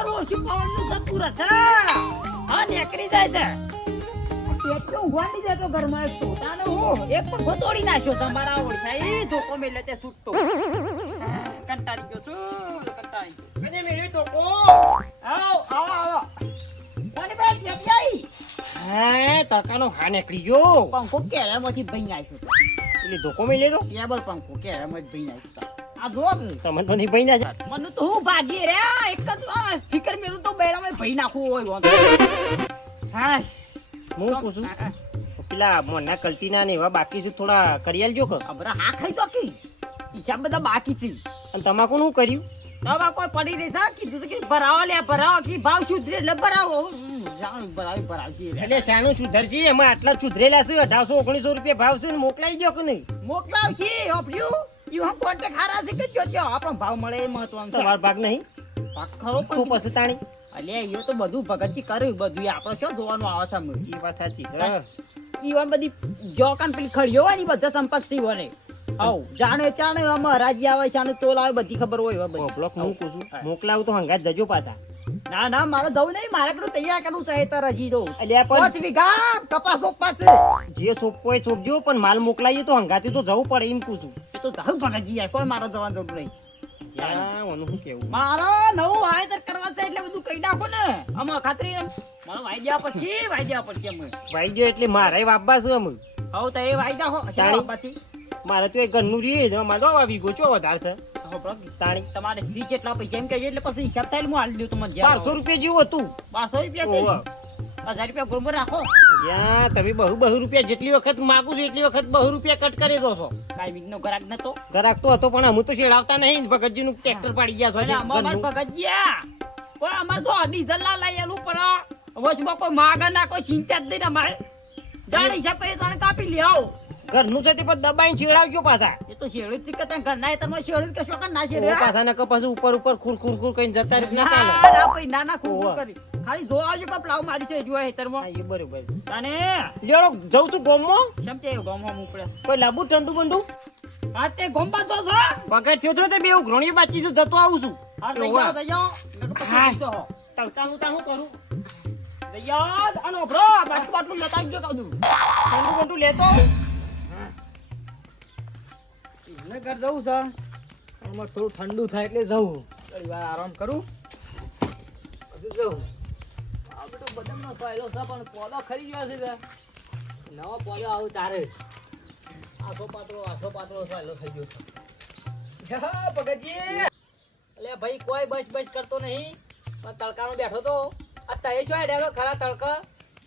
તમારું ઓછી પવનનું જતું રહે છે. હા નીકળી જાય છે. એટલો ઉવાડી દેતો ઘરમાં એક તોતાનો હું એક પગ તોડી નાખ્યો તમારા ઓળખાઈ ધોકો મેલે તે છૂટતો. કંટાળી ગયો છું કંટાળી ગયો. અને મેળ્યું ધોકો. આવો આવો આવો. કોની પાસે કેપી આવી? હા તડકાનો હા નીકળી ગયો. પંખો કેળામાંથી ભઈ નાખ્યો. એટલે ધોકો મેં લેતો ટેબલ પંખો કેળામાંથી ભઈ નાખ્યો. આ જો તમે તો નહીં ભાઈ ના મને તો હું ભાગી રે એક જ ફિકર મેલું તો બેડામાં ભઈ નાખવું હોય વાંધો. હા હું પૂછું પેલા મોના કલ્ટીના ને એવા બાકી છે થોડા કરી આલજો કે અબરા હા ખાઈ તો કી હિસાબ બધા બાકી છે. અને તમાકુ નું કર્યું દવા કોઈ પડી રહી છે કીધું કે ભરાવો લે ભરાવો કે ભાવ સુધરે એટલે ભરાવો ભરાવી એટલે શાનું સુધર છે એમાં આટલા સુધરેલા છે 1800-1900 રૂપિયા ભાવ છે ને મોકલાઈ ગયો કે નહીં મોકલાવશી ઓપ્યું યું કોન્ટેક્ટ હારા છે કે જોજો આપણો ભાવ મળે એ મહત્વનું છે. તમારો ભાગ નહીં ભાગ ખરો તો પણ પછી તાણી અલ્યા યો તો બધું ભગતજી કર્યું બધું આપણે શું જોવાનું આવે છે અમે એ વાત સાચી છે ઈવન બધી જોકાન પેલી ખડીઓ હોય ને બધા સંપર્ક સી વરે આવ જાણે ચાણે આમાં રાજી આવે છે તોલ આવે બધી ખબર હોય બધી બ્લોક હું પૂછું મોકલાવું તો હંગાત જજો પાછા ના ના મારે જવું નહીં મારે પેલું તૈયાર કરવું છે તાર હજી તો અલ્યા પણ 5 વીઘા કપાસ રોપવા છે. જે સોપવો એ સોપજો પણ માલ મોકલાઈએ તો હંગાથી તો જવું પડે એમ પૂછું એ તો જાવ ભગતજી યાર કોઈ મારે જવાનું જરૂર નહીં. યા ઓનું શું કેવું મારો નવું વાવેતર કરવા છે એટલે બધું કહી નાખો ને આમાં ખાતરી મારો વાયદા પછી અમે ભાઈ ગયો એટલે મારે વાપવા છે અમે હવે તો એ વાયદા હો તાણી. પછી મારે તો એક ઘરનું રીએ છે મારે તો વીઘો ચો વધારે છે તાણી તમારે ફી કેટલા પૈસા એમ કહેજો એટલે પછી હિસાબ થાય હું હાલ દઉં તમને 1200 રૂપિયા જેવું હતું 1200 રૂપિયા છે ઓહો. 1000 રૂપિયા ગુરમર રાખો યા તમે બહુ રૂપિયા જેટલી વખત માગું છું એટલી વખત 2 રૂપિયા કટ કરી દો છો કાઈ વીક નો ગ્રાહક નતો ગ્રાહક તો હતો પણ હું તો શેડાવતા નહીં ભગતજી નું ટ્રેક્ટર પાડી ગયા છો અને અમાર ભગતજીયા કોઈ અમાર તો ડીઝલ ના લાયેલું પણ વચમાં કોઈ માગા ના કોઈ ચિંતા જ નહીં અમારે જાણ હિસાબ કરી તને કાપી લે આવ ઘરનું છે તે પણ દબાઈને છેડાવજો પાછા એ તો શેડું જ કે ઘર ના તમે શેડું કશો કે ના ઓ શેડે પાછા નકર પાછું ઉપર ખૂર કઈને જતા રહી ના ચાલે ના ભાઈ ના ના ખૂબ ઓહો. કરી ખાલી જો આવજો કે પ્લાવ મારી છે જો હેતરમાં હા, એ બરોબર તને લેડો જઉં છું ગોમમાં સમજે ગોમમાં ઉપડે કોઈ લાંબુ ઠંડુ બંડુ આટે ગોમબા તો છો પગાર થયો તો તે બે ઘણી બાકી છે જતો આવું છું આ લઈ ઓહો. જાઓ લઈ જાઓ નકર હા. પછી તો તડકાનું તાનું કરું લઈ જાઓ આનો બ્રો બાટલું લેતા આવજો કહું ઠંડુ બંડુ લેતો મને ઘર જવું છે આમાં થોડું ઠંડુ થાય એટલે જવું થોડી વાર આરામ કરું પછી જવું આ બધો બદામનો સોયલો છે પણ પોલો ખરી ગયો છે નવો પોલો આવું તારે આખો પાતળો સોયલો થઈ ગયો છે હા ભગતજી અલે ભાઈ કોઈ બસ કરતો નહીં પણ તડકામાં બેઠો તો આ તય શું આડ્યા તો ખરા તડકા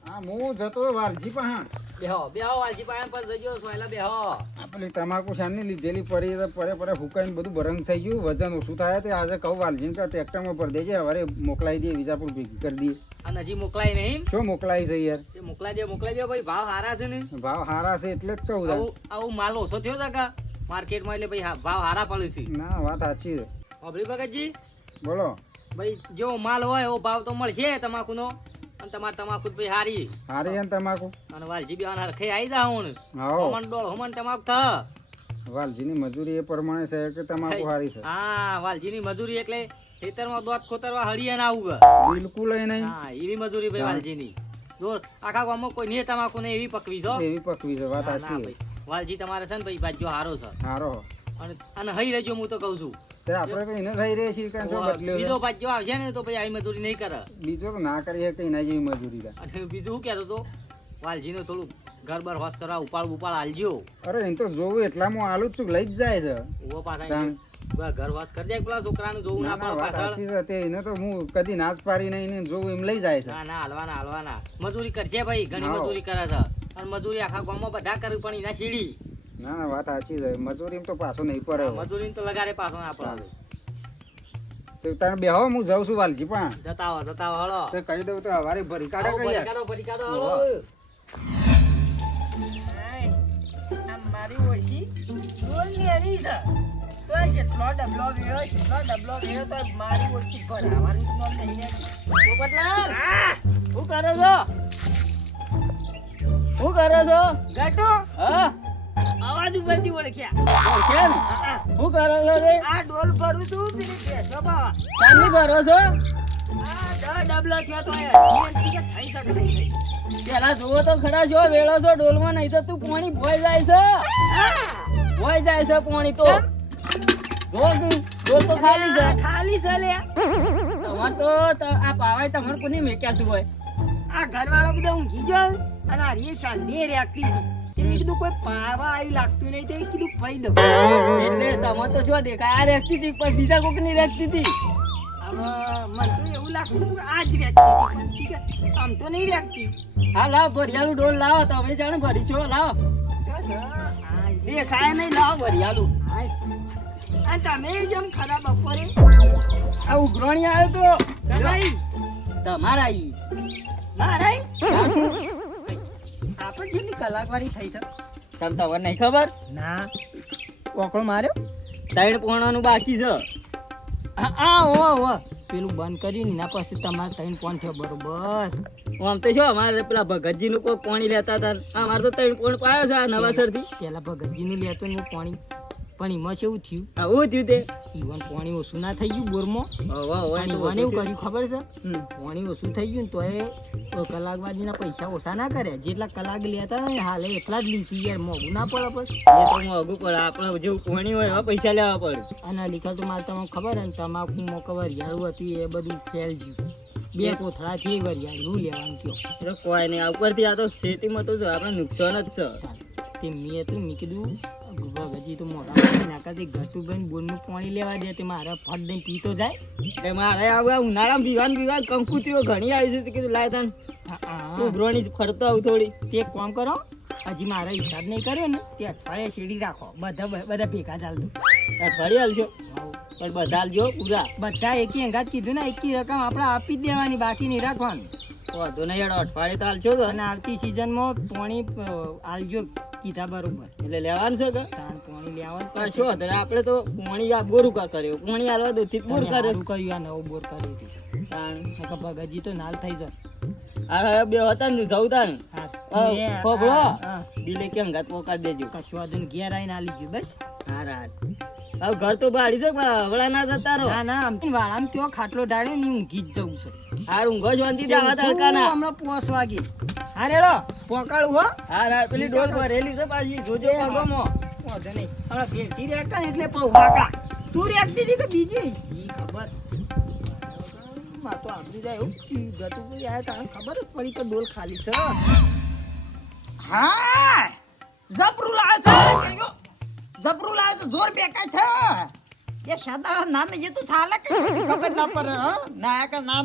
હા હું જતો વાલજી પા બેહો વાલજી પાસે પર જજો સોયલા બેહો પેલી તમાકુ શાની લીધેલી પડી તો પરે ફૂકાઈને બધું બરંગ થઈ ગયું વજન ઓછું થાય તે આજે કહું વાલજીને કે ટ્રેક્ટરમાં ભરી દેજે હવે મોકલાઈ દે વિજાપુર ભેગી કરી દઈએ અને હજી મોકલાય નહીં શું મોકલાઈ છે યાર એ મોકલાઈ દે ભાઈ ભાવ સારા છે ને ભાવ સારા છે એટલે જ કહું તાર. આવું માલ ઓછો થયો તા કા માર્કેટમાં એટલે ભાઈ ભાવ સારા પડે છે ના વાત સાચી છે અભરી ભગતજી બોલો ભાઈ જેવો માલ હોય એવો ભાવ તો મળશે તમાકુનો અને તમારે તમાકુ ભાઈ હારી હારી છે ને તમાકુ અને વાલજી બી આના હરખે આવી જા હું હાઓ હમણ ડોળ હમણ તમાકુ થા વાલજીની મજૂરી એ પ્રમાણે છે કે તમાકુ હારી છે હા વાલજીની મજૂરી એટલે ખેતરમાં દોત ખોતરવા હળીએ ના આવું બિલકુલ એ નહીં હા એવી મજૂરી ભાઈ વાલજીની જો આખા ગામમાં કોઈ નહીં તમાકુ ને એવી પકવી છો એવી પકવી છે વાત ના, ના સાચી છે ભાઈ. વાલજી તમારે છે ને ભાઈ બાજુ હારો છે હારો અને હઈ રહેજો હું તો કહું છું તે આપણે તો એને રહી રહી છીએ કે શું બદલ્યો બીજો છે? બાજુ આવશે ને તો ભાઈ આવી મજૂરી નહીં કરે બીજો તો ના કરીએ કઈ ના જેવી મજૂરી થાય. અને બીજું શું કહેતો તો વાલજીને થોડું ઘર બર હોશ કરવા ઉપાડ હાલજો અરે એને તો જોવું એટલામાં આલુ જ છું લઈ જ જાય છે ઉભો પાછા તાન. ઘર હોશ કરી જાય પેલા છોકરાનું જોવું ના ના ના પડે વાત પાછળ સાચી છે તે એને તો હું કદી નાચ પાડી નહીં એને જોવું એમ લઈ જાય છે ના ના હાલવાના મજૂરી કરશે ભાઈ ઘણી હા. મજૂરી કરે છે અને મજૂરી આખા ગામમાં બધા કરે પણ એના સીડી ના ના વાત સાચી છે મજૂરી તો પાછો નહીં પડે હવે. મજૂરી તો લગાડે પાછો ના પડે તો તારે બેહો હું જાઉં છું વાલજી પા જતા આવો હળો તો કહી દઉં તો હવારે ભરી કાઢે આવો, કઈ યાર. ભરી કાઢો હળો મારી ઓછી ડોલ લેવી છે તો જેટલો ડબલો વેળો તો મારી ઓછી ભરાવાની જ નોંધ લઈને પોપટલાલ શું કરો છો ગાટો હા અવાજ ઉપરથી ઓળખ્યા ઓળખ્યા ને શું કરો છો રે આ ડોલ ભરું છું પેલી ભેંસો બાવા સાની ભરો છો પેલા જોવો તો ખરા છો વેળો છો ડોલમાં નહીં તો તું પાણી ભોય જાય છે ભોય જાય છે પાણી તો જો તું ડોલ તો ખાલી છે લે તમાર તો આ પાવાય તમાર કોને મેક્યા છે હોય આ ઘરવાળો બધા ઊંઘી ગયો અને આ રી શાંતિ રાખતી હતી મેં કીધું કોઈ પાવા આવ્યું લાગતું નહીં તો એ કીધું પૈ દઉં એટલે તમાર તો જો દેખાય આ રેખતી હતી પણ બીજા કોક ની રેખતી હતી મને તો એવું લાગતું હતું કે આ જ રાખતી હતી આમ તો નહીં રાખતી હા લાવ ભરિયાલું ડોલ લાવો તમે જાણે ભરી છો લાવો દેખાય નહીં લાવો ભરિયાલું અને તમે જેમ ખરા બપોરે આ ઉઘરાણી આવ્યો તો ભાઈ તમારા ઈ મારા આપણે જેટલી કલાકવારી થઈ છે તમ તમને નહીં ખબર ના ઓકળો માર્યો સાઈડ પોણાનું બાકી છે પેલું બંધ કર્યું ને એના પછી તમારે 3 પોઈન્ટ થયો બરોબર આમ તો શું અમારે પેલા ભગતજી નું કોઈ પાણી લેતા હતા અમારે તો 3 પોઈન્ટ પાયો છે આ નવાસર થી પેલા ભગતજી નું લેતો ને પાણી પણ એમાં કેવું થયું આવું થયું તે ઈવન પાણી ઓછું ના થઈ ગયું બોરમાં હવે ઈવન એવું કર્યું ખબર છે પાણી ઓછું થઈ ગયું ને તો એ કલાકવારીના પૈસા ઓછા ના કરે જેટલા કલાક લેતા હોય ને હાલે એટલા જ લીસી યાર મોંઘું ના પડે પછી એ તો મોંઘું પડે આપણે જેવું પાણી હોય એવા પૈસા લેવા પડે અને લીખા તો મારે તમને ખબર ને તમાકુ મોકવર યારું હતું એ બધું ફેલ ગયું 2 કોથળાથી વરિયાળું લેવાનું થયો એટલે કોઈ નહીં આ ઉપરથી આ તો ખેતીમાં તો આપણે નુકસાન જ છે તે મેં કીધું ભગતજી તો મોટા નાકાથી ઘટુભાઈ બોરનું પાણી લેવા દે તે મારા ફટ દઈને પીતો જાય એટલે મારે આ ઉનાળામાં પીવાનું કંકુતરીઓ ઘણી આવી છે કીધું લાય તને ઉભરોણી ફરતો આવું થોડી તે એક કામ કરો હજી મારા હિસાબ નહીં કર્યો ને તે અઠવાડિયે શેડી રાખો બધા ભેગા ચાલ દો અઠવાડિયે હાલશો પણ બધા હાલજો પૂરા બધા એકી અંગાત કીધું ને એકી રકમ આપણે આપી જ દેવાની બાકી નહીં રાખવાની વાંધો નહીં યાર અઠવાડિયે તો હાલશો કે અને આવતી સિઝનમાં પાણી આલજો કીધા બરોબર એટલે લેવાનું છે કે તાણ પાણી લેવાનું પણ શું હતું આપણે તો પાણી આ બોર ઉકા કર્યો પાણી હાલવા દો બોર કર્યો કર્યું આ નવો બોર કર્યો તાણ ભગતજી તો નાલ થઈ જાય આ બે હતા ને જવું તાણ ખોબળો હા બિલે કેમ ઘાત પોકાર દેજો કશું વાંધો નહીં ઘેર આવીને આલી ગયું બસ હા રાત હવે ઘર તો બાળી છે હવળા ના જતા રહો ના આમ વાળામાં ત્યાં ખાટલો ડાળ્યો ને ઊંઘી જ જવું છે હાર ઊંઘો શાંતિ દેવા તડકાના હમણાં 5 વાગે હા રેડો પોકાળું હો હા રાત પેલી ડોલ ભરેલી છે પાછી જોજો પગોમો વાંધો નહીં હમણાં ભેરથી રેકા ને એટલે પૌ વાકા તું રેકતી હતી કે બીજી ઈ ખબર માં તો આંબી જાય એવું ગટુ કોઈ આયા તાણ ખબર જ પડી કે ડોલ ખાલી છે હા જબરું લાવ્યો છે જબરું લાવ્યો છે જોર બેકાય છે ये शादा ना ये तो साला के खबर ना पर ना का ना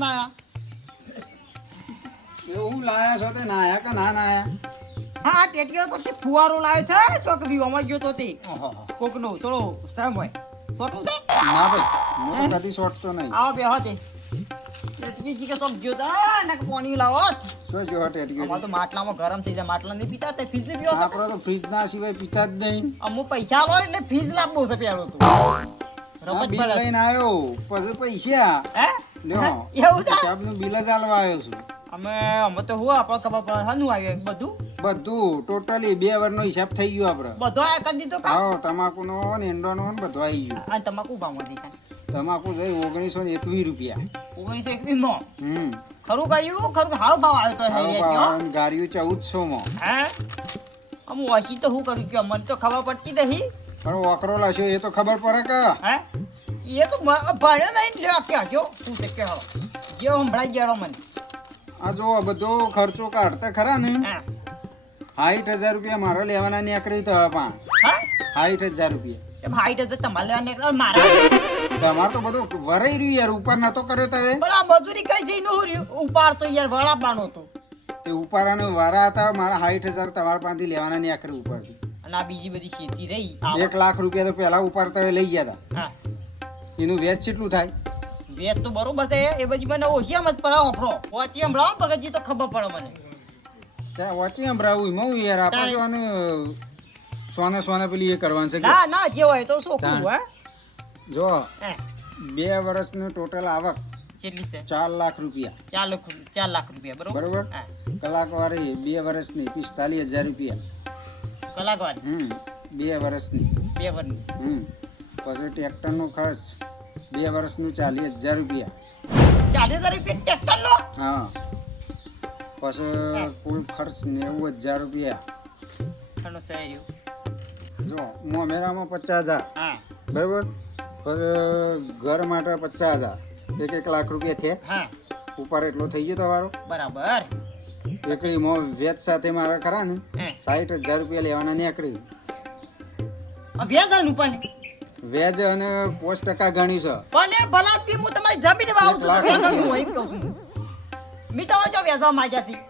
એવું લાયા છો તે નાયા કે ના નાયા હા ટેટીઓ તો તે ફુવારો લાવ્યો છે ચોક વિવામાં ગયો તો તે કોક નો થોડો સામ હોય છોટું છે ના ભાઈ હું તો કદી શોટતો નહીં આવો બે હોતે ટેટી જી કે ચોક ગયો તા ને પાણી લાવો શું જો હટે એટી અમાર તો માટલામાં ગરમ થઈ જાય માટલા નહીં પીતા તે ફ્રીજ ને પીવો આપણો તો ફ્રીજ ના સિવાય પીતા જ નહીં અમુ પૈસા લો એટલે ફ્રીજ લાવવો છે પેલો તો આ બિલ લઈને આવ્યો પછી પૈસા હે લ્યો એવું છે હિસાબનું બિલ જ આલવા આવ્યો છું અમે તો હું આપણને ખબર પડે હાનું આવ્યું બધું બધું ટોટલી 2 વર્ષનો હિસાબ થઈ ગયો આપણે બધો આ કરી દીધો કા હા તમાકુનો ને એંડોનો ને બધો આવી ગયો આ તમાકુ ભાવમાં દેતા તમાકુ જઈ 1921 રૂપિયા 1921 માં ખરું કહ્યું ખરું હાવ ભાવ આવ્યો તો હે ગાડીઓ 1400 માં હે અમુ વાસી તો હું કરું કે મને તો ખબર પડતી નહીં પણ વકરો લાશો એ તો ખબર પડે કે હે એ તો ભણ્યો નહીં લે કે જો શું તે કે હાલો જે હમણાં ગયો મને આ જો બધો ખર્ચો કાઢતા ખરા ને હા 60000 રૂપિયા મારો લેવાના નીકળી તો પા હા 60000 રૂપિયા એમ હાઈટ જ તમારે લેવા નીકળો મારા તમાર તો બધું વરાઈ રહ્યું યાર ઉપર નતો કર્યો તવે પણ આ મજૂરી કઈ જઈ નો રહ્યું ઉપાડ તો યાર વડાપાનો તો તે ઉપારાનો વારા હતા મારા 60000 તમારા પાસેથી લેવાના નીકળી ઉપરથી અને આ બીજી બધી ખેતી રહી 1 લાખ રૂપિયા તો પહેલા ઉપાડતા લઈ ગયા હતા હા એનું વેચ કેટલું થાય વેચ તો બરોબર છે એ બધી મને ઓછી એમ જ પડે ઓફરો ઓછી એમ રાવ ભગતજી તો ખબર પડે મને ત્યાં વચ્ચે સંભળાવું એમાં હું યાર આપણે જો આને સોને પેલી એ કરવાનું છે કે ના ના જે હોય તો સોકું હે જો હે 2 વર્ષનું ટોટલ આવક કેટલી છે 4 લાખ રૂપિયા 4 લાખ રૂપિયા બરોબર બરોબર હા કલાકવાળી 2 વર્ષની 45000 રૂપિયા કલાકવાળી 2 વર્ષની 2 વર્ષની પછી ટ્રેક્ટરનો ખર્ચ 2 વર્ષનું 40000 રૂપિયા 40,000 રૂપિયા ટ્રેક્ટર લો. હા પછી કુલ ખર્ચ 90,000 રૂપિયા. આનો સહી. જો મોમેરામાં 50,000 હા બરાબર, પછી ઘર માટે 50,000, 1 લાખ રૂપિયા છે હા ઉપર. એટલો થઈ ગયો તમારો. બરાબર. એકલી મો વેચ સાથે મારા ખરા ને હે. 60,000 રૂપિયા લેવાના નીકળી. વ્યાજાનું પણ વેજ અને 5% ગણી છે. પણ એ ભલાથી હું તમારી જમીન વાવું છું, એક લાખ વ્યાજાનું રૂપિયા. હોય એમ કહું છું. મી તો જો વ્યાજવા માંગ્યાથી.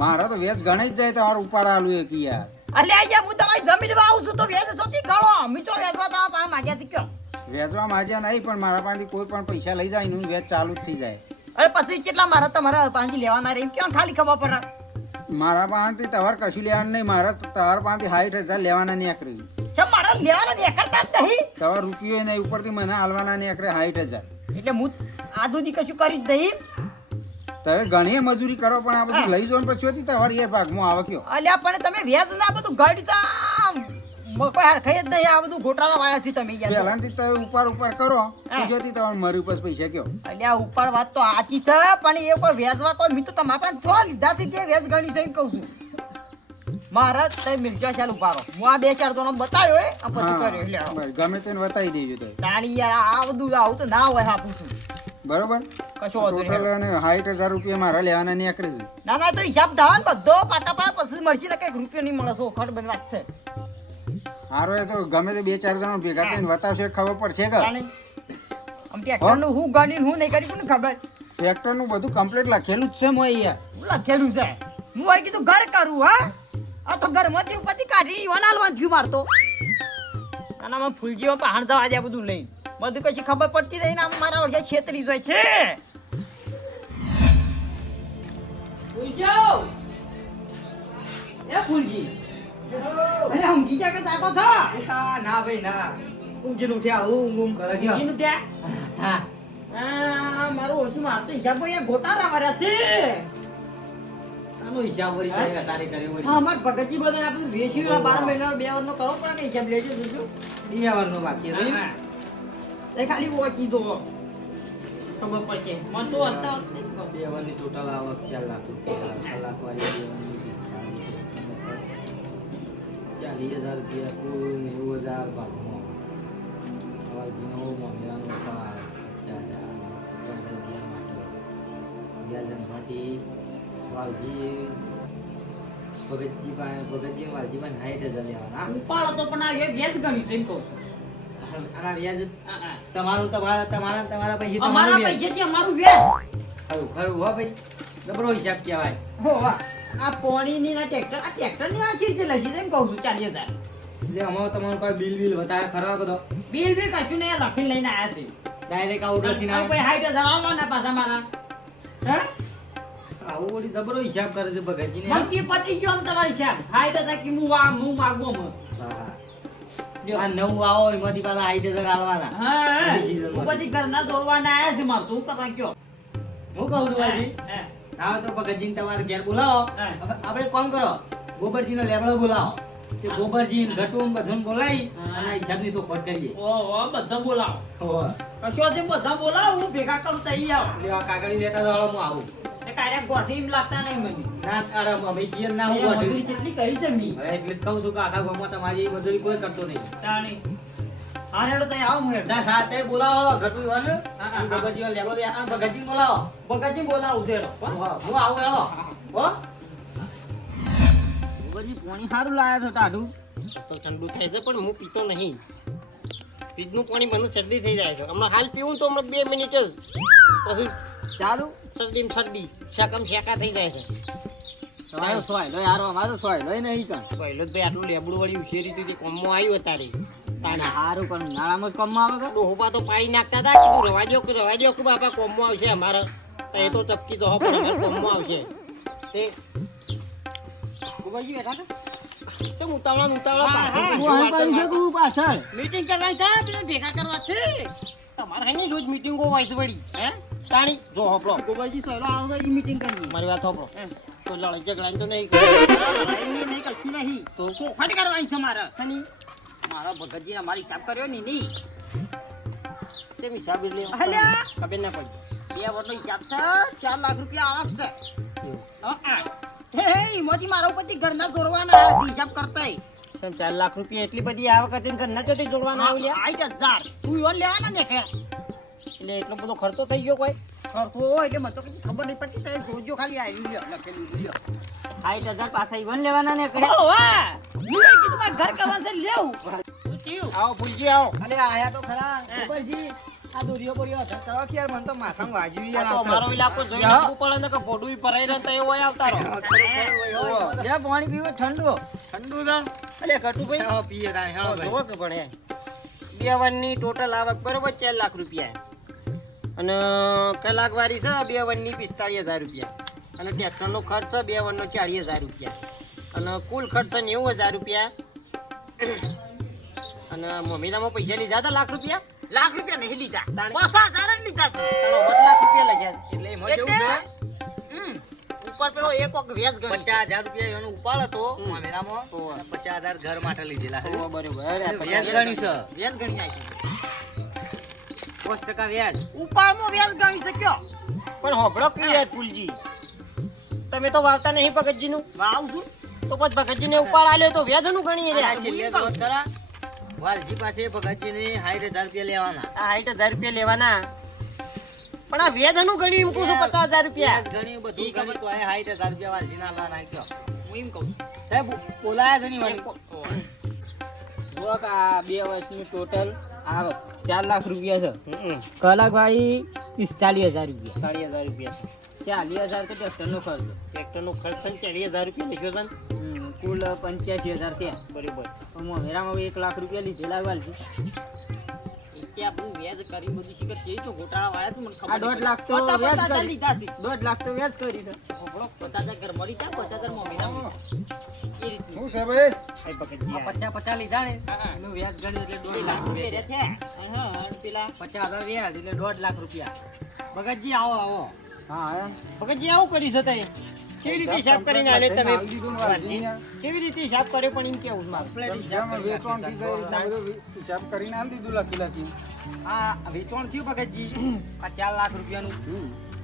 મારા તો વેચ ગણાઈ જ જાય તમારું ઉપર આલું એક યાર. એટલે અહીંયા હું તમારી જમીન વાવું છું તો વ્યાજ સૌથી ગળો. મી તો વ્યાજવા તમારા પાસે માંગ્યાથી કયો. વેચવા માજ્યા નહીં, પણ મારા પાસેથી કોઈ પણ પૈસા લઈ જાય ને વેચ ચાલુ જ થઈ જાય. અરે પછી કેટલા મારા તમારા પાસેથી લેવાના રે એમ કેમ ખાલી ખબર પડે. મારા પાસેથી તમારે કશું લેવાનું નહીં, મારા તમારા પાસેથી 60,000 લેવાના નીકળી. છે મારા લેવાના દેખાડતા જ નહીં. તમારા રૂપિયો નહીં, ઉપરથી મને હાલવાના નીકળે 60,000. એટલે હું આ સુધી કશું કરી જ નહીં. તમે ઘણી મજૂરી કરો પણ આ બધું લઈ જાઓ ને પછી તમારી યાર ભાગમાં આવે કયો. અલ્યા પણ તમે વ્યાજ ના બધું ગળતા કોઈ હાર ખાઈ જ નહીં. આ બધું ગોટાળા વાળા છે તમે યાર. પહેલાથી તમે ઉપર કરો પછી તમારે મારી ઉપર પૈસા કયો. અલ્યા ઉપર વાત તો સાચી છે પણ એ કોઈ વ્યાજવા કોઈ મી તો તમારા પાસે થોડા લીધા છે તે વ્યાજ ગણી છે એમ કહું છું. મારા તમે મિલજો ચાલ ઉપાડો. હું આ 2-4 જણો બતાવ્યો હે આ પછી કર્યો એટલે આવો. બસ, ગમે તેને બતાવી દેજો તો. તાણી યાર આ બધું આવું તો ના હોય આપું છું. બરોબર. કશો વાંધો નહીં. ટોટલ અને 60,000 રૂપિયા મારા લેવાના નીકળે છે. ના ના તો હિસાબ ધાન બધો પાટા પછી મળશે ને કઈક રૂપિયો નહીં મળે. સો ખટ બની વાત છે. હારો એ તો ગમે તે 2-4 જણો ભેગા થઈને બતાવશે ખબર પડશે કે તાણી આમ ટ્રેક્ટરનું હું ગણીને હું નહીં કરી કોને ખબર. ટ્રેક્ટરનું બધું કમ્પ્લીટ લખેલું જ છે મોય અહીંયા. હું લખેલું છે. હું અહીં કીધું ઘર કરું હા. આ તો ઘરમાંથી ઉપરથી કાઢી ઈવન હાલવાનું થયું મારતો. આનામાં ફૂલજીઓ પહાણ જવા દે બધું લઈને. બધું કશી ખબર પડતી નહીં ને આમ મારા વર્ષે છેતરી જાય છે. ફૂલજીઓ એ ફૂલજી અરે ઊંઘી જા કે તાકો છો? ના ભાઈ ના, ઊંઘી ઉઠ્યા ઊંઘ કરે ગયો. ઊંઘી ઉઠ્યા? હા આ મારું ઓછું મારતો હિસાબ ભાઈ ગોટાળા વાળા છે. આનો હિસાબ વળી કરે તારે કરે વળી. હા અમાર ભગતજી બધા આપણે વેચ્યું 12 મહિના 2 વર્ષનો કરો પડે ને હિસાબ લેજો જોજો. દિયાવાનો બાકી રહી. એ ખાલી વોચી દો ખબર પડશે. મન તો હતા દેવાની ટોટલ આવક 4 લાખ રૂપિયા. કલાક વાળી દેવાની 40,000 રૂપિયા કુલ 90,000 ભાગમાં. હવે જીનો મોંઘાનો પગાર 4,000 માટે વાલજી ભગતજી વાલજી પણ 60,000 લેવાના. ઉપાડો તો પણ આ વ્યાજ ગણી છે એમ કહું છું. આના વ્યાજ તમારું તમારા પૈસે અમારા પૈસેથી અમારું વ્યાજ. ખરું ખરું હો ભાઈ, જબરો હિસાબ કહેવાય. હો વાહ. આ પોણીની ના ટ્રેક્ટરની આ ચીજ લસી છે એમ કહું છું 40,000. એટલે અમારું તમારું કોઈ બિલ વધારે ખરાબ બધો બિલ કશું નહીં લખીને લઈને આવ્યા છે. ડાયરેક્ટ આઉટ લખીને આ કોઈ 60,000 આવવાના પાછા મારા. હે આવું વળી જબરો હિસાબ કરે છે ભગતજીને. મંકી પતી ગયો આમ તમારી હિસાબ. 60,000 કે હું માગું અમે. હા. આ નવું આવો એમાંથી પાછા 60,000 આલવાના. હા હું પછી ઘરના દોડવાના આવ્યા છે મારું. તું કરવા કયો હું કહું છું ભાઈ, હા તો ભગતજીને તમારે ઘેર બોલાવો. હા. આપણે કોમ કરો, ગોબરજીનો લેબડો બોલાવો. તે ગોબરજી ઘટું બધું બોલાવી હા. અને હિસાબની ચોખવટ કરીએ. ઓહો બધા બોલાવો. હોવે. કશો છે બધા બોલાવો હું ભેગા કરું તઈ આવો. એટલે આ કાગળી લેતા જાઓ, હું આવું. એ કારે ગોઠી એમ લાગતા નહીં મને. ના અરે અમે શિયર ના હું એ મજૂરી ગોઠવી. કેટલી કરી છે મી. હવે એટલે જ કહું છું કે આખા ગામમાં તમારી મજૂરી કોઈ કરતો નહીં. તાણી હા રેડો તઈ આવો હું હેડ. ના સાથે બોલાવો ઘટું વાને. હા, હા. ગોબરજીનો લેબડો લે અને ભગતજીને બોલાવો. ભગતજી બોલાવું છે હેડો. હું આવું હેડો. હો ભગતજી પાણી સારું લાયા છો તાડું. તો ઠંડુ થાય છે પણ હું પીતો નહીં. ફ્રીજનું પાણી મને શરદી થઈ જાય છે. હમણાં હાલ પીવું તો હમણાં 2 મિનિટ જ પછી ચાલુ શરદી ને શરદી શેકા થઈ જાય છે. તમારો સોયલો યાર અમારો સોયલો નહીં કાં. પહેલો જ ભાઈ આટલું લેબડું વળી ઉછેરી હતું તે કોમમાં આવ્યું તારે તાના સારું પણ ઉનાળામાં જ કમમાં આવે ડોહોપા તો પાઈ નાખતા હતા કીધું રવા દો કે બાપા કોમમાં આવશે અમારે તો એ તો ચપકી તો પણ અમારે કોમમાં આવશે તે ભગતજી બેઠા હતા. ચમ ઉતાવળા પાછળ મીટિંગ કરવાની છે પેલા ભેગા કરવા છે. તમારે હે રોજ મીટિંગો હોય છે વળી હે તાણી જો હોપડો ગોબરજી સોયલો આવો તો ઈ મીટિંગ કરવી. મારી વાત હોપડો તો લડાઈ ઝઘડાની તો નહીં નહીં કશું નહીં તો ચોખવટ કરવાની છે મારે. ખાની મારા ભગતજી મારી હિસાબ કર્યો ને નહીં. કેમ હિસાબ એટલે અલ્યા! ખબર ના પડી બે વર્ષનો હિસાબ છે 4 લાખ રૂપિયા આવક છે હે એમાંથી મારા ઉપરથી ઘરના જોડવાના હિસાબ કરતાય 4 લાખ રૂપિયા એટલી બધી આવક હતી ને ઘરના ચોથી જોડવાના આવ્યા 60,000 તું ઈવન લેવાના ને કે એટલે એટલો બધો ખર્ચો થઈ ગયો કોઈ ખર્ચો હોય એટલે મને તો કઈ ખબર નહીં પડતી તે જોજો ખાલી આવી લ્યો લખેલું લ્યો 60,000 પાછા ઈવન લેવાના ને કરે ઓ વાહ મેં કીધું મારે ઘર કરવા છે લેવું આવો ફૂલજી આવો અરે આયા તો ખરા ગોપાલજી આ દોરીઓ બોરીઓ હતા કરો કે યાર મને તો માથામાં વાજવી આ તો અમારો ઇલાકો જોઈ નાખવું પડે ને કે ભોડું ભરાઈ રહે તો એવો આવતા રહો લે પાણી પીવો ઠંડુ ઠંડુ છે અલે કટુભાઈ હા પીએ તાણે હેળો ભાઈ જોવો કે ભણે બે વનની ટોટલ આવક બરોબર 4 લાખ રૂપિયા અને કલાકવારી છે બે વનની 45,000 રૂપિયા અને ટ્રેક્ટરનો ખર્ચ છે બે વનનો 40,000 રૂપિયા અને કુલ ખર્ચ છે 90,000 રૂપિયા અને મમ્મીનામાં પૈસા લીધા હતા લાખ રૂપિયા લાખ રૂપિયા નહીં લીધા તાણે. 50,000 જ લીધા છે તારો 9 લાખ રૂપિયા લખ્યા એટલે એમાં જેવું છે ઉપર પેલો એક વખત વ્યાજ ગણી 50,000 રૂપિયા એનો ઉપાડ હતો હમ. મામેરામાં ઓહો. અને 50,000 ઘર માટે લીધેલા છે બરોબર વ્યાજ ગણ્યું છે વ્યાજ ગણી નાખી 5% વ્યાજ ઉપાડમાં વ્યાજ ગણી છે કયો પણ હોબળો કે યાર ફૂલજી તમે તો વાવતા નહીં ભગતજીનું વાવ છું તો પછી ભગતજીને ઉપાડ આલ્યો તો વ્યાજનું ગણીએ રે આ છેલ્લે તો ખરા વાલજી પાસે ભગતજીને 60,000 રૂપિયા લેવાના આ 60,000 રૂપિયા લેવાના પણ આ વ્યાજનું ગણી એમ કહું છું 50,000 રૂપિયા વ્યાજ ગણ્યું બધું ગણ્યું તો આ 60,000 રૂપિયા વાલજીના આલવાના કયો હું એમ કહું છું સાહેબ બોલાયા છે નહીં વાલી જો કે આ 2 વર્ષની ટોટલ આવક 4 લાખ રૂપિયા છે કલાકવાળી 45,000 રૂપિયા 40,000 રૂપિયા 40,000 તો ટ્રેક્ટરનો ખર્ચ ટ્રેક્ટરનો ખર્ચ છે 40,000 રૂપિયા લખ્યો છે ને કુલ 85,000 થયા બરોબર પણ મોમેરામાં 1 લાખ રૂપિયા લીધેલા વાલજી ત્યાં બધું વ્યાજ કરી બધું શીખર છે તો ગોટાળા વાળા તો મને ખબર આ 1.5 લાખ તો પચાસ વ્યાજ હજાર કરી. લીધા છે 1.5 લાખ તો વ્યાજ કરી છે 50,000 ઘર મળી તા 50,000 મમ્મીના એ રીતનું શું છે ભાઈ એ ભગતજી આ 50 લીધા ને એનું વ્યાજ ગણ્યું એટલે 1.5 લાખ રૂપિયા રૂપિયા રહ્યા હા અને પેલા 50,000 વ્યાજ એટલે 1.5 લાખ રૂપિયા ભગતજી આવો આવો હા એમ ભગતજી આવું કરી છો તમે કેવી રીતે હિસાબ કરીને આલે તમે આવી દીધું ને વાલજી યાર. કેવી રીતે હિસાબ કર્યો પણ એમ કેવું મારું જેમ વેચવાનું થઈ જાય એટલા બધો હિસાબ કરીને આલી દીધું લખી આ વેચાણ થયું ભગતજી આ 4 લાખ રૂપિયાનું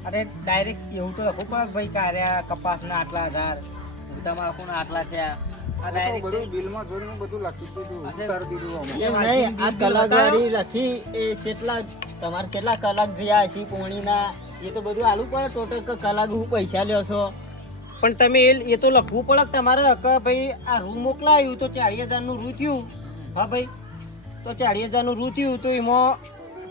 અરે ડાયરેક્ટ એવું તો લખવું પડે કે ભાઈ કાર્યા કપાસના આટલા હજાર તમાકુના આટલા થયા આ તો ડાયરેક્ટ બધું બિલમાં જોઈને બધું લખી દીધું અચ્છા. ઉતારી દીધું અમે. એમ નહીં આ કલાકવાળી લખી એ કેટલા તમારે કેટલા કલાક ગયા છે પોણીના એ તો બધું આલું પડે ટોટલ કલાક હું પૈસા લ્યો છો પણ તમે એ તો લખવું પડે કે તમારે કે ભાઈ આ રૂ મોકલાયું તો 40,000 નું રૂ થયું હા ભાઈ તો 40,000 નું રૂ થયું તો એમાં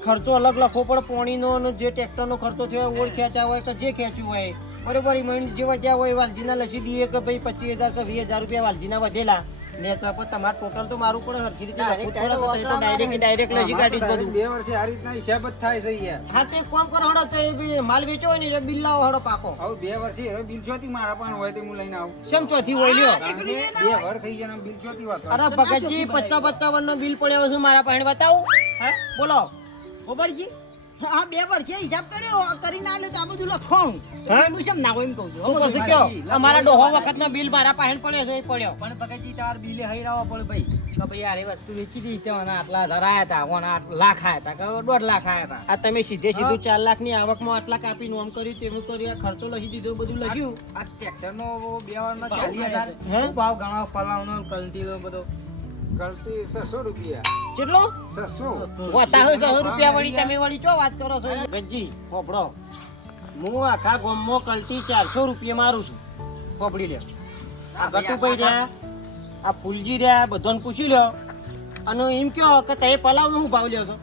ખર્ચો અલગ લખવો પડે પોણીનો અને જે ટ્રેક્ટરનો ખર્ચો થયો હોય ઓળ ખેંચા હોય કે જે ખેંચ્યું હોય બરોબર એમાં જે વધ્યા હોય વાલજીના લસી દઈએ કે ભાઈ 25,000 કે 20,000 રૂપિયા વાલજીના વધેલા ને તો પણ તમારે ટોટલ તો મારું પડે સરખી રીતે લખવું જ પડે કે તો ડાયરેક્ટ લસી કાઢી જ બધું 2 વર્ષે આ રીતના હિસાબ જ થાય છે યાર. હા તે કોમ કરો હડો તો એ બી માલ વેચો હોય ને એટલે બિલ લાવો હડો પાકો હવે 2 વર્ષે હવે બિલ ચોથી મારા પણ હોય તે હું લઈને આવું. શેમ ચોથી હોય લ્યો કારણ કે 2 વર્ષ થઈ ગયા ને બિલ ચોથી વાત અરે ભગતજી 55 નો બિલ પડ્યો છે મારા પાસે બતાવું હે બોલો ખબરજી આ 2 વર્ષે હિસાબ કર્યો કરીને આલે તો આ બધું લખોણ એનું કેમ ના હોય એમ કહું છું હું પછી કયો અમારા ડોહો વખતનો બિલ મારા પાસે પડ્યો છે એ પડ્યો પણ ભગતજી તાર બિલે હૈરાવો પડે ભાઈ કે ભાઈ યાર એ વસ્તુ વેચી દીધી છે અને આટલા હજાર આયા હતા કોણ 8 લાખ આયા હતા કે 1.5 લાખ આયા હતા આ તમે સીધે સીધું 4 લાખ ની આવકમાં આટલા કાપી નોમ કરી તેવું કર્યું આ ખર્ચો લખી દીધો બધું લખ્યું આ ટ્રેક્ટરનો 2 વારનો ભાવ 40,000 હે? શું ભાવ ગણાવો પલાવનો કલટીનો બધો ગળતી 600 રૂપિયા કેટલો 600 હોતા હોય 100 રૂપિયા વળી તમે વળી ચો વાત કરો છો ગજી પોપડો હું આખા ગામમાં કલટી 400 રૂપિયા મારું છું પોપડી લ્યો આ ગટુભાઈ રહ્યા આ ફૂલજી રહ્યા બધાને પૂછી લ્યો અને એમ કયો કે તમે પલાવ નો ભાવ લ્યો છો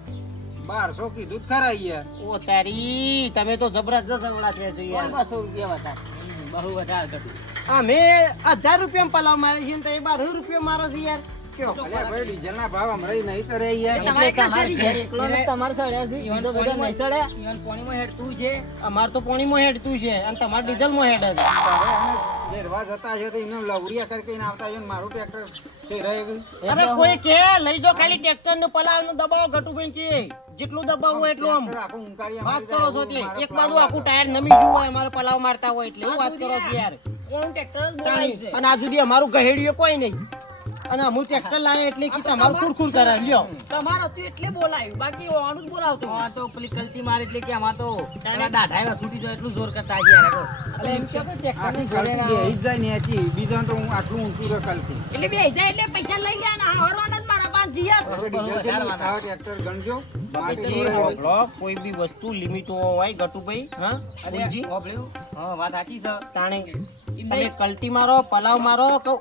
1200 કીધું જ ખરા યાર. ઓ તારી તમે તો જબરદસ્ત વડા છે કોઈ યાર 200 રૂપિયા વધારે બહુ વધારે ઘટું અમે 1000 રૂપિયા પલાવ મારે છે ને તમે 12 રૂપિયા મારો છે યાર કયો અલ્યા ભાઈ ડીઝલના ભાવ હમણાં નહીં તો રે યાર. તમારે કેટલા તમારે શેરી છે? ઘેર એકલો ને તમારે સડ્યા છે ઈવન તો બધા નહીં સડ્યા ઈવન પાણીમાં હેડતું છે અમાર તો પાણીમાં હેડતું છે અને તમારે ડીઝલમાં હેડ છે હવે અમે ઘેરવા જતા છે તો એમને લવરિયા કરીને આવતા છે ને મારું ટ્રેક્ટર છે રહે ગયું. અરે કોઈ કે લઈ જો ખાલી ટ્રેક્ટર નું પલાવ નું દબાવો ગટુભાઈ કે જેટલું દબાવવું હોય એટલું આમ ટ્રેક્ટર આખું ઊંકાળી વાત અમારી કરો છો તે મારા એક બાજુ પલાવ આખું ટાયર નમી ગયું હોય અમારે પલાવ મારતા હોય એટલે એવું વાત કરો છો યાર એનું ટ્રેક્ટર જ બોલાવ્યું તાણી. છે અને આ સુધી અમારું ગહેડિયું કોઈ નહીં અને અમુ ટ્રેક્ટર લાવે એટલે કે તમારું ખુરખુર કરાવી લ્યો. તમારે હતું એટલે બોલાયું બાકી આનું જ બોલાવતું આ તો પેલી કલતી મારે એટલે કે આમાં તો પેલા દાઢા એવા છૂટી જાય એટલું જોર કરતા આવી યાર એટલે એમ કહો કે ટ્રેક્ટરની આખી જોડે ગળતી બેહી જ જાય નેચી. બીજા તો હું આટલું ઊંચું રખાલતી. એટલે બે જાય એટલે પૈસા લઈ ગયા ને હરવાના જ મારા પાંચ જીયા હવે ડીઝલ છે ને, આ ટ્રેક્ટર ગણજો. માટી બગતજી, જોડે હોભળો, કોઈ બી વસ્તુ લિમિટ હોય ગટુભાઈ, હા ફૂલજી? હા વાત સાચી છે તાણે તમે કલટી મારો, પલાવ મારો કે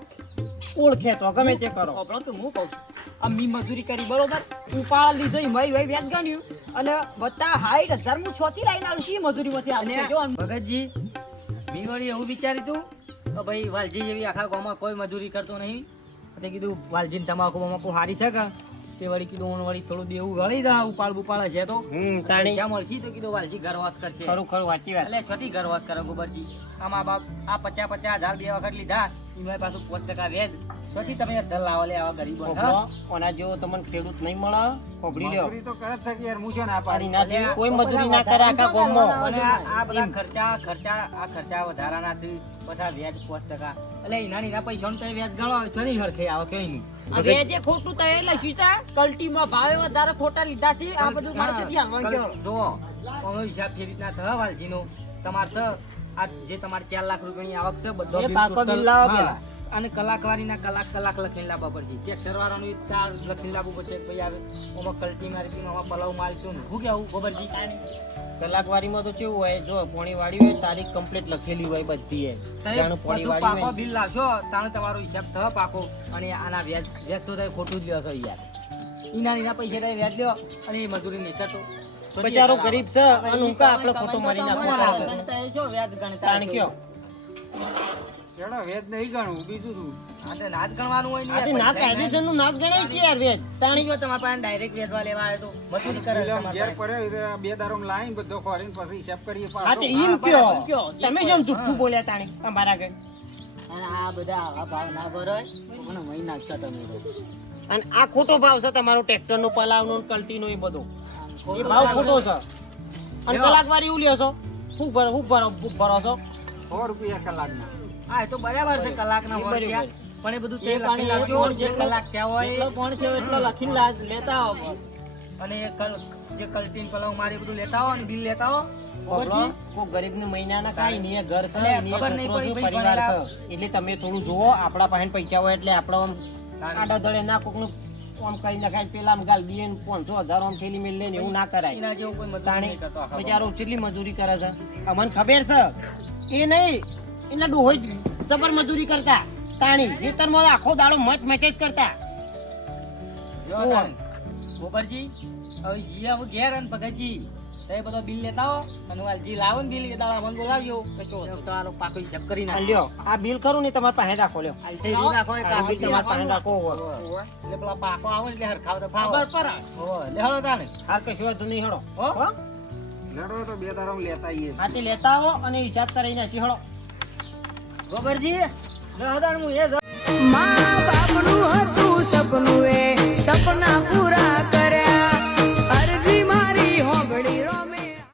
ઓળખે તો ગમે તે કરો. આપણો તો હું કહું છું અમી મજૂરી કરી બરોબર ઉપાડ લીધો ભાઈ ભાઈ વ્યાજ ગણ્યું અને વત્તા 60,000 હું છોથી લઈને આવું શી મજૂરીમાંથી અને આવું જો ભગતજી મેં વળી એવું વિચાર્યું તું કે ભાઈ વાલજી જેવી આખા ગામમાં કોઈ મજૂરી કરતો નહીં તે કીધું વાલજીને તમાકુ બમાકુ હારી છે કે તે વળી કીધું હું વળી થોડું દેવું ગળી દા ઉપાડ બુપાડ છે તો તાણી ક્યાં મળશે તો કીધું વાલજી ઘરવાસ કરશે ખરું ખરું વાંચી વાત. એટલે છતી ઘરવાસ કરે ગોબરજી આમાં બાપ આ 50,000 બે વખત લીધા એમાં પાછું 5% વ્યાજ છતી તમે દલ લાવો લે આવા ગરીબો હોભળો, ઓના જેવો તમને ખેડૂત નહીં મળે. હોભળી લ્યો. મજૂરી તો કરે જ છે કે યાર, હું છે ને આ અને પાડી. એના જેવી કોઈ મજૂરી ના કરે આખા ગામમાં. અને આ બધા ખર્ચા વધારાના છે પાછા વ્યાજ 5% એટલે એના પૈસા તો વ્યાજ ગણો છો નહીં હરખે આવે કઈ નહીં હવે જે ખોટું તો એ લખ્યું છે કલ્ટીમાં ભાવે વધારે ખોટા લીધા છે આ બધું મારે છે હાલવાનું કહેવાનું. જો આનો હિસાબ ફેરી રીતના થયો વાલજીનો તમારે છે આ જે તમારે 4 લાખ રૂપિયાની આવક છે બધો એ બિલ પાકો total, બિલ લાવો હા. પેલા. અને કલાકવારીના કલાક લખીને લાવવા પડશે ટ્રેક્ટર વાળાનું તાર લખીને લાવવું પડશે ભાઈ આવે ઓમાં કલ્ટી મારી આમાં પલાવ માલતું ને શું કેવું ગોબરજી કલાકવારીમાં તો કેવું હોય, જો પોણી વાળી હોય તારીખ કમ્પ્લીટ લખેલી હોય બધી એ. જાણું પોણી બધું વાળી પાકો હોય. બિલ લાવશો તાણે તમારો હિસાબ થયો પાકો અને આના વ્યાજ તો તમે ખોટું જ લ્યો છો યાર એના પૈસા તમે વ્યાજ લ્યો અને એ મજૂરી નહીં કરતો બચારો ગરીબ છે અને ઊંકા આપણે ખોટો મારી નાખવો. ગણતા છો વ્યાજ ગણતા તાણ કયો ચડો, વેદ નહીં ગણવું, બીજું શું? આ તો નાચ ગણવાનું હોય ને આ યાર, તે ના પૈસા કાયદેસરનું નાશ ગણાય છે યાર વેચ. તાણી જો તમારા પાસે ડાયરેક્ટ વેચવા લેવા આવે તો મજૂરી કરે પેલો તમારા ઘેર પાસે. પડ્યો એટલે આ 2 દારૂમાં લાવીને બધો ખોરીને પછી હિસાબ કરીએ પાછો. હા તે ઈમ કયો તમે જેમ જુઠ્ઠું બોલ્યા તાણી તમારા આગળ. અને આ બધા આવા ભાવ ના ભરાય મને મહી નાખતા તમે અને આ ખોટો ભાવ છે તમારો ટ્રેક્ટર નો પલાવનો ને કલ્ટીનો એ બધો એ ભાવ ખોટો છે. અને કલાકવારી એવું લ્યો છો શું ભરો છો? 100 રૂપિયા કલાકના. હા એ તો બરાબર છે કલાકના એ સો રૂપિયા. પણ એ બધું તે એ પાણી લખી લાવજો, જે જેટલો- કલાક થયા હોય એટલો કોણ છે એટલો લખીને લેતા આવો અને એ જે કલ્ટીન પલાવ મારે એ બધું લેતા હો અને બિલ લેતા હો બરોબર? કોઈ ગરીબને મહિનાના કાંઈ નહીં, એ ઘર છે, અલ્યા, એની એ ખબર નહીં છોકરો પડી છે, ભાઈ પરિવાર ભણેલા. છે. એટલે તમે થોડું જુઓ, આપણા પાસે પૈસા હોય એટલે આપણે આમ આડા ધડે ના કોકનું આમ કરી નખાય, પેલા આમ ગાલ દઈએ ને 500,000 આમ થેલી મેલ લઈને એવું ના કરાય. એના જેવું કોઈ મજૂરી તાણી નહીં કરતો આખા બિચારો કેટલી મજૂરી કરે છે અમને ખબર છે. એ નહીં એના ડોહો જ જબર મજૂરી કરતા તાણી ખેતરમાં આખો દાડો મચ જ કરતા. જો તાણી. ગોબરજી હવે જી આવું ઘેર અને ભગતજી તમે બધો બિલ લેતા હો અને વાલજી લાવો ને બિલ એ દાડા મને બોલાવજો તમારો પાકો હિસાબ કરી આ નાખજો. લ્યો આ બિલ ખરું ને તમારા પાસે રાખો. લ્યો આ રીતે બિલ નાખો, એક આ આ બિલ બિલ તમારા પાસે રાખો. એટલે પેલા પાકો આવે ને એટલે હરખાવ તો ફાવો. ખબર પડે. હોવે, લે હળો તાને. હાલ કશું વાંધો નહીં હળો. હો? હો? લડો તો 2 દારૂમાં લેતા આવીએ. હાથી લેતા આવો અને હિસાબ કરીને હસી હળો. ગોબરજી લે તાણ હું એ મા બાપનું હતું સપનું એ સપના પૂરા